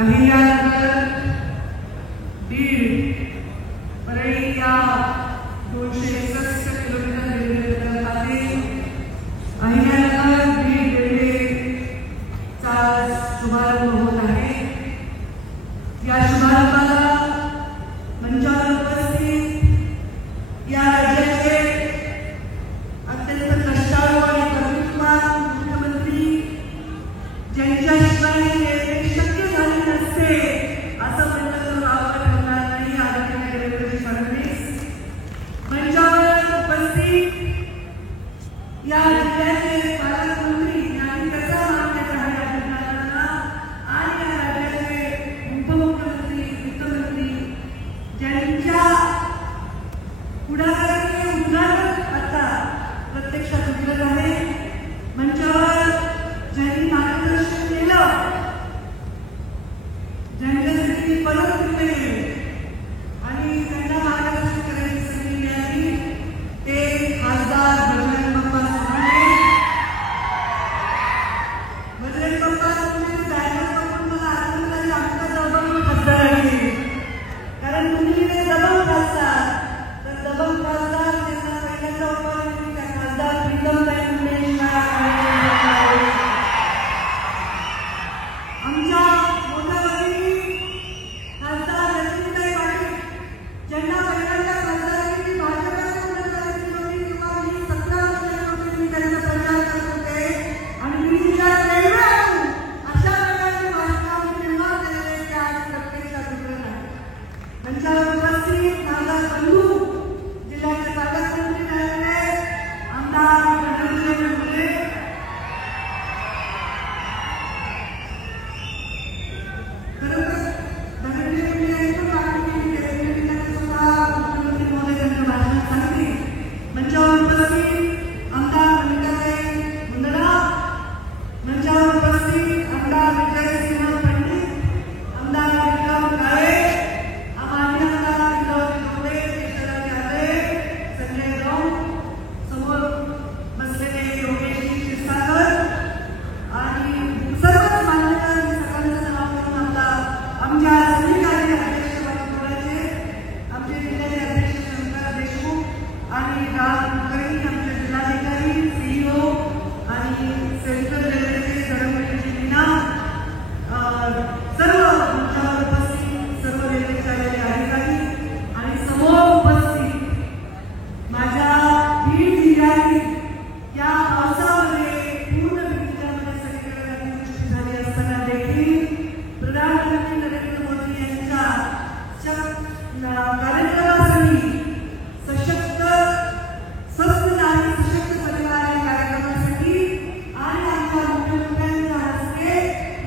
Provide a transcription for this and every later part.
अहिल्यानगर, बीड, परळी या 261 kilometre railway खाली अहिल्यानगर बीड रेल्वेचा शुभारंभ होत आहे। या शुभारंभाला मंचावर उपस्थित या राज्याचे अत्यंत कष्टाळू आणि कर्तृत्ववान मुख्यमंत्री ज्यांच्याशिवाय हे शक्य झाले नसते असं म्हणलं तर होणार नाही आदरणीय देवेंद्र फडणवीस मंचावर उपस्थित या जिल्ह्याचे पालकमंत्री आणि त्याचा मान्यता आहे अभिनंदनाला आणि या राज्याचे उपमुख्यमंत्री वित्तमंत्री ज्यांच्या पुढाकाराने उद्घाटन आता प्रत्यक्षात उतरत आहे। मंचावर ज्यांनी मार्गदर्शन केलं, ज्यांच्यासाठी परत केले आणि त्यांना मार्गदर्शन करायची संधी मिळाली ते खासदार बजरंग बाप्पा सोनवणे। बजरंग बाप्पा सोनवणे जायला बघून मला आनंद झाला, आमचा दबंग खासदार आहे, कारण तुम्ही ते दबंग खासदार तर दबंग खासदार त्यांना पहिल्यांदा ओळखले त्या खासदार प्रीतमताई मुंडे आमच्या मोठ्या भगिनी खासदार लक्ष्मीताई पाटील ज्यांना पहिल्यांदा खासदारकी भाजपच्या उमेदवारी होती किंवा मी 17 वर्षांपूर्वी मी त्यांचा प्रचार करत होते आणि मी तिच्या प्रेरणेने अशा प्रकारचे भाषण तेव्हा केले ते आज प्रत्यक्षात उतरत आहे। त्यांच्यावर उपस्थित माझा बंधू जिल्ह्याचे पालकमंत्री झालेले आमदार धनंजय मुंडे, मंचावर उपस्थित आमदार मल्लिकाताई मुंदडा, मंचावर उपस्थित आमदार विजयसिंह पंडित, आमदार विक्रम काळे, माजी आमदार विनोद गोडे, केशवराव यादव, संजय राऊत, समोर बसलेले योगेश क्षीरसागर आणि सर्वच मान्यवर सगळ्यांचं नाव घेऊन आमच्या सैनिकांचे अध्यक्ष बोलायचे आमचे जिल्ह्याचे अध्यक्ष शंकर देशमुख आणि राम कुलकर्णी, आमचे जिल्हाधिकारी सीईओ आणि सेंट्रल रेल्वेचे धर्मवीरजी मीना, सर्व मंचावर उपस्थित सर्व रेल्वेचे आलेले अधिकारी आणि समोर उपस्थित माझ्या बीड जिल्ह्यातील या पावसामध्ये पूर्ण बीड जिल्ह्यामध्ये सगळीकडे अतिवृष्टी झाली असताना देखील प्रधानमंत्री नरेंद्र मोदी यांच्या कार्यक्रमासाठी सशक्त स्वस्थ आणि सशक्त परिवार या कार्यक्रमासाठी आणि आमच्या मुख्यमंत्र्यांच्या हस्ते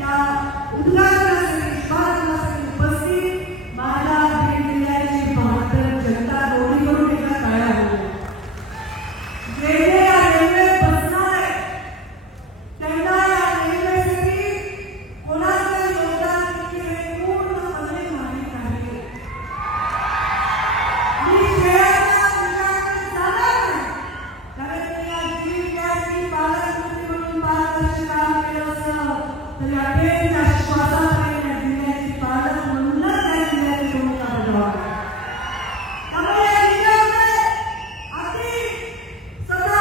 या उद्घाटनासाठी शुभारंभासाठी उपस्थित माझ्या बीड जिल्ह्याची 72 जनता दोन्ही करून एकदा टाळ्या होत्या। जे या रेल्वेत बसणार आहे त्यांना या रेल्वेसाठी कोणाचं योगदान किती हे पूर्णपणे माहीत आहे। मी शेअरच्या विषयाकडे जाणार नाही, कारण मी या जिल्ह्याची पालकमंत्री म्हणून 5 वर्ष काम केलं असतं तरी अखेरच्या श्वासापर्यंत या जिल्ह्याची पालक म्हणूनच या जिल्ह्याची भूमिका बजावणार। त्यामुळे या जिल्ह्यामध्ये अगदी 17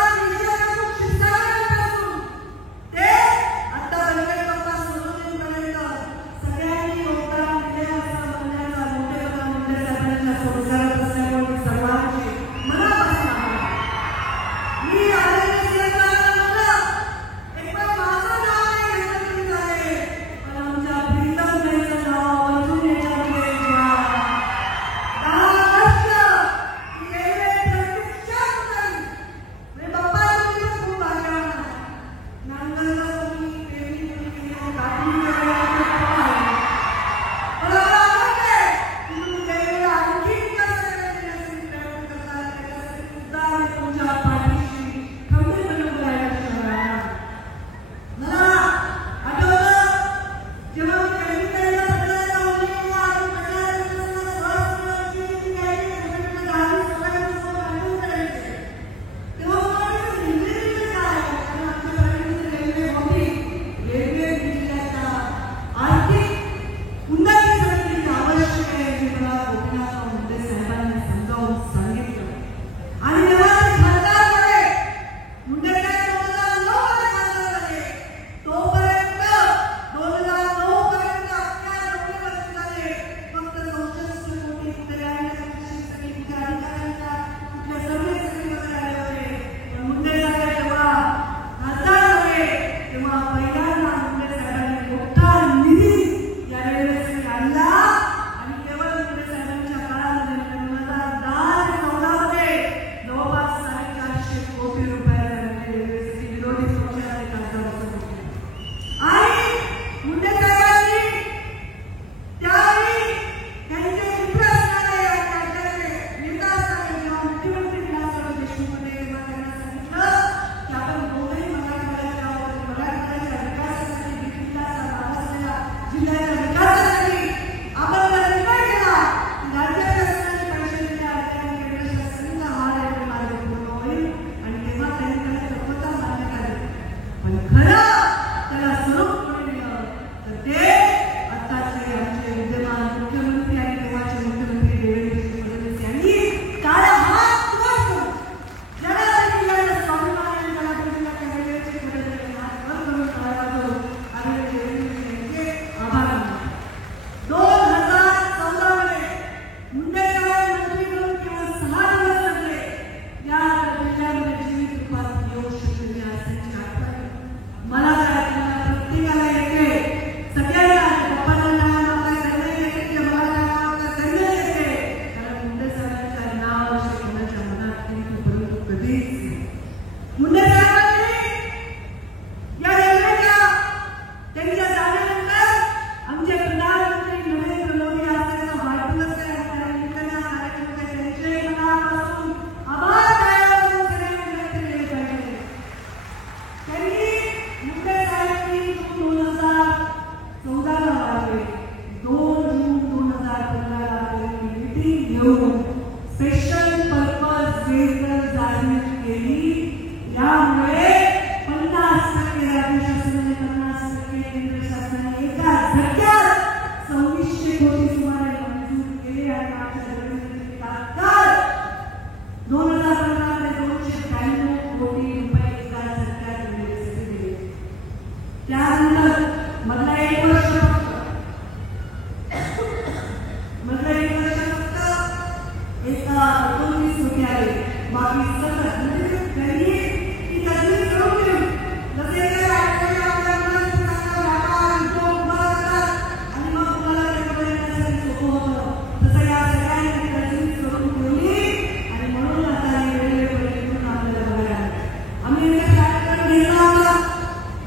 आम्ही एक कार्यक्रम घेतला होता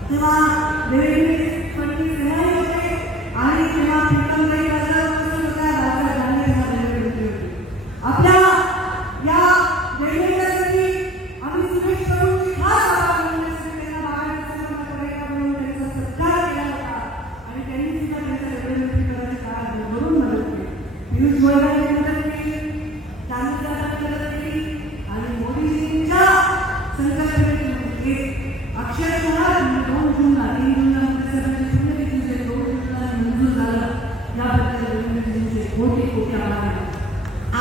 तेव्हा देवेंद्र फडणवीस तेव्हाही होते आणि तेव्हा प्रीतमताई राजावरती होत्या, राजा गांधी होते. आपल्या या देवेंद्रसाठी आम्ही सुरेश प्रभूंची खास आभार मानण्यासाठी त्यांना बाळासाहेबांना म्हणून त्यांचा सत्कार केला होता आणि त्यांनी सुद्धा त्यांच्या देवेंद्रची काळात भरून मदत केली. पियुष गोयलांनी मदत केली, चांदीदारांनी मदत केली आणि मोदीजींच्या संकल्पनेतून अक्षरशः 2 जूनला 3 जूनला पुण्यतिथीचे 2 जूनला मंजूर झालं. याबद्दल देवेंद्रजींचे कोटी कोटी आभार.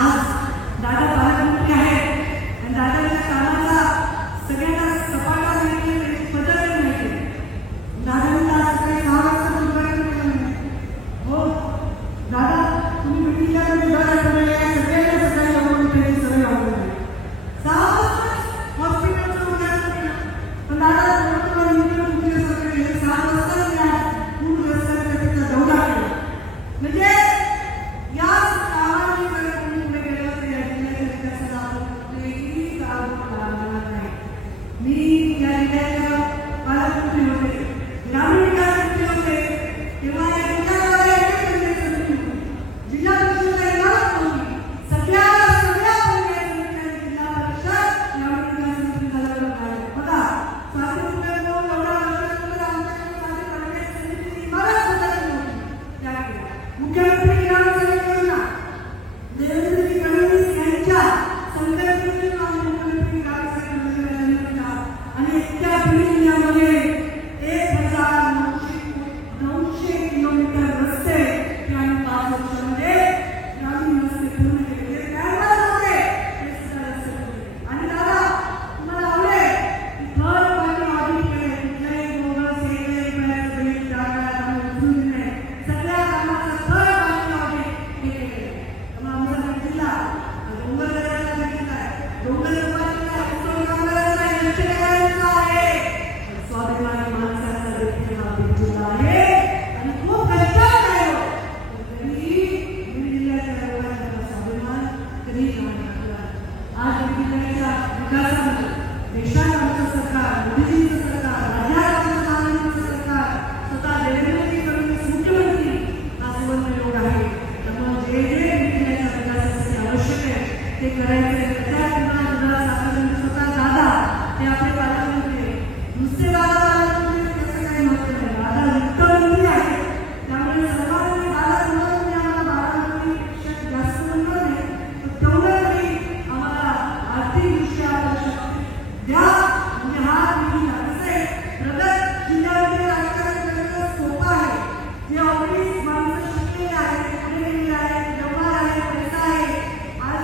आज दादा पालकमंत्री आहेत आणि दादाच्या कामाचा सगळ्यांना सपाटा माहिती आहे, पद्धत माहिती आहे. दादांना सकाळी 6 वाजता उद्घाटन केलं. हो दादा, तुम्ही मिटिंगमध्ये सगळ्यांना सकाळी आवडून त्याची सवय आवडली. 6 वाजता हॉस्पिटलचं उद्घाटन केलं. पण दादा तुमच्यासाठी 6 वाजता खूप रस्त्याचा दौरा केला. म्हणजे या कामाने जर कोणी पुढे गेलं तर या जिल्ह्याच्या कुठेही काम लागणार नाही. मी या जिल्ह्याच्या पालकमंत्री होते, ग्रामीण विकास मंत्री होते, तेव्हा या जिल्ह्यामध्ये जिल्हा परिषद येणारच नव्हती. सगळ्या पंचायत समित्या जिल्हा परिषद ग्रामीण विकास मंत्री झाल्यावर काय बघा, स्वातंत्र्य मिळून एवढ्या वर्षानंतर आमच्याकडे पंचायत समितीची इमारत सुद्धा नव्हती. त्या मुख्यमंत्री ग्राम सडक योजना देवेंद्रजी फडणवीस यांच्या संकल्पनेतून आम्ही मुख्यमंत्री ग्राम सडक योजना आणि त्या जिल्ह्यामध्ये 1900 किलोमीटर रस्ते ते आम्ही 5 वर्षांमध्ये ग्रामीण रस्ते पूर्ण केले. त्यावर होते ते सुद्धा रस्ते होते. आणि दादा तुम्हाला आवडेल की थर्ड पार्टी ऑडिट केले, कुठल्याही बोगस बिल जागा उचलून दिले, सगळ्या कामाचं थर्ड पार्टी ऑडिट हे केले. त्यामुळे आमचा जिल्हा डोंगर दऱ्याचा जिल्हा आहे, डोंगर स्वाभिमानी माणसाचा देखील हा जिल्हा आहे आणि खूप कष्टात आहे. तरीही जिल्ह्याच्या लोकांचा स्वाभिमान कधी आज जिल्ह्याच्या विकासामध्ये देशात आमचं सरकार, मोदीजींचं सरकार, राज्यात आमचं महाराष्ट्राचं सरकार, स्वतः देवेंद्रजी फडणवीस मुख्यमंत्री हा सुवर्ण योग आहे. त्यामुळे जे जिल्ह्याच्या विकासासाठी आवश्यक आहे ते करायचं. त्याच्यात स्वतः दादा ते आपले पालकमंत्री नुसते दादा कसं काही महत्व नाही. दादा वित्तमंत्री आहे, त्यामुळे सर्वांनी दादा म्हणून आम्हाला बाळामंत्रीपेक्षा जास्त म्हणणार नाही, तेवढं तरी आम्हाला आर्थिकदृष्ट्या द्या. म्हणजे हा निधी कसं आहे, प्रगत जिल्ह्यामध्ये राजकारण करणं सोपं आहे. जे ऑलरेडी माणसं शिकलेले आहेत, पुढे गेलेले आहेत, व्यवहार आहे, पैसा आहे, आज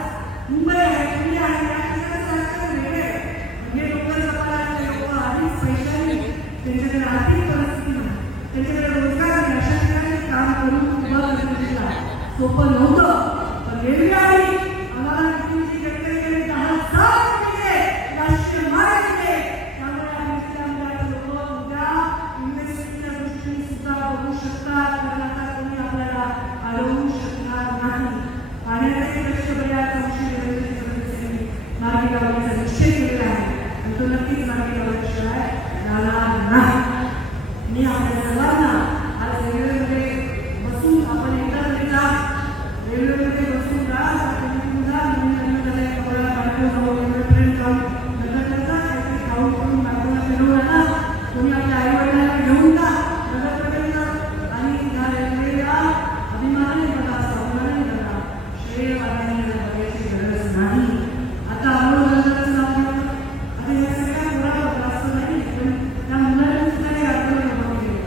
मुंबई आहे, पुणे आहे, या ठिकाणी राजकारण वेगळे आहे. म्हणजे लोकल जपानाचे लोक आधीच पैशाने त्यांच्याकडे आर्थिक परिस्थिती नाही, त्यांच्याकडे रोजगार नाही, अशा ठिकाणी काम करून उभं करण्याला सोपं नव्हतं. पण रेल्वे आली, आम्हाला किती गडकरी 10,000 दिले, राष्ट्रीय मार्ग दिले. त्यामुळे आम्ही लोक उद्या इन्व्हेस्टमेंटच्या दृष्टीने सुद्धा बघू शकतात, कारण आता कोणी आपल्याला अडवू शकणार नाही. पाण्याचे लक्ष बऱ्याच अंशी मार्गी लावण्याचा निश्चय केलेला आहे आणि तो नक्कीच मार्गी लावल्याशिवाय जाणार नाही. मी आपल्या सर्वांना आज रेल्वेमध्ये बसून आपण एकदा रेल्वेमध्ये बसून कोणी आपल्या आई वडिलांना घेऊन जा नगरपटेला आणि या रेल्वेला अभिमानाने बघा, स्वाभिमानाने बघा, श्रेय वाढण्याने बघायची गरज नाही. आता अमोलचं नाव घेऊन आता या सगळ्या मुलाला जास्त नाही, पण त्या मुलांनी सुद्धा हे आंदोलन उभं केले.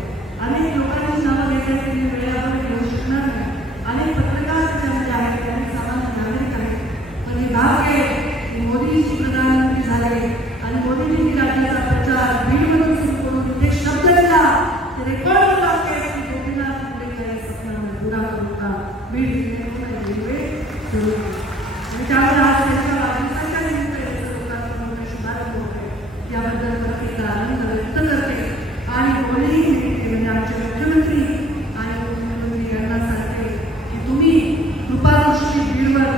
अनेक लोकांची नावं घेतली वेळेवर घेऊ शकणार नाही. अनेक पत्रकार त्याच्यामध्ये आहेत, अनेक सामान्य नागरिक आहेत. पण हे भाग आहे की मोदीजी प्रधानमंत्री झाले आणि मोदीजींनी राज्याचा प्रचार बीडमधून सुरू करून तिथे शब्द दिला, ते रेकॉर्ड लावते की गोपीनाथ मुंडेच्या सपनाला पुरा करूनचा बीड जिल्ह्यातून रेल्वे सुरू केली. आणि त्यामुळे आज त्यांच्या वाढदिवसाच्या निमित्त शुभारंभ होते. त्याबद्दल प्रत्येक आनंद व्यक्त करते आणि बोलली म्हणजे आमचे मुख्यमंत्री आणि उपमुख्यमंत्री यांना सांगते की तुम्ही कृपादृष्टी बीडवर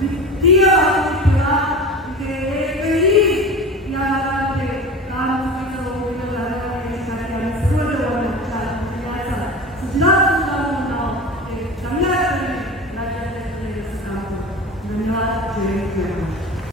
वित्तीय ठेवा. तिथे एकही या भागामध्ये केली आहे.